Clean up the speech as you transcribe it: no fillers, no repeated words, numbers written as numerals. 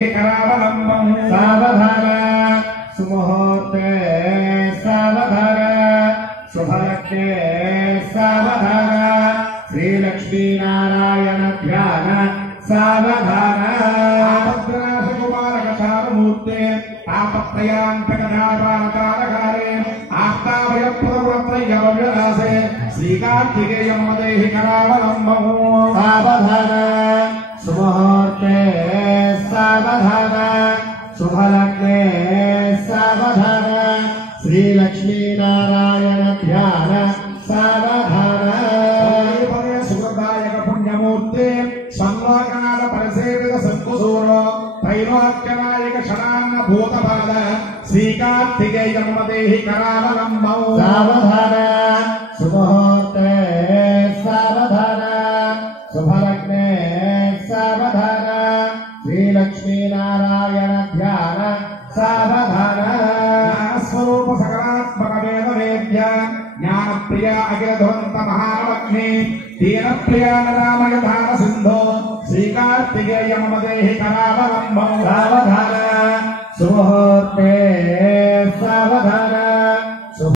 करावलम्बम् सावधान सुमुहूर्ते सावधान शुभलग्ने सावधान श्रीलक्ष्मीनारायण ध्यान सावधान आभद्रासकुमारकशालमूर्ते आपत्तयान्तकदापानकारकारे आप्ताभयप्रवृत्तयवव्यनासे श्रीकार्तिकेयमदेहि करावलम्बम् सावधान सुमुहूर्ते सावधान शुभलग्ने सावधान श्रीलक्ष्मीनारायण ध्यान सावधान सुखदायक पुण्यमूर्ते संवाकनाद परिसेवित सत्कुसूरो त्रैलोक्यनायक षडान्न भूतपाद श्रीकार्तिकेयमदेहि करावलम्बम् सावधान सुमुहूर्ते सावधान शुभलग्ने सावधान श्रीलक्ष्मीनारायण ध्यान सावधान ज्ञानस्वरूप सकलात्मक वेद वेद्य ज्ञानप्रिया अखिलध्वंत महालक्ष्मी दीनप्रिया नामय धान सिंधो श्रीकार्तिकेयमदेहि करावलम्बम् सावधान सुमुहूर्ते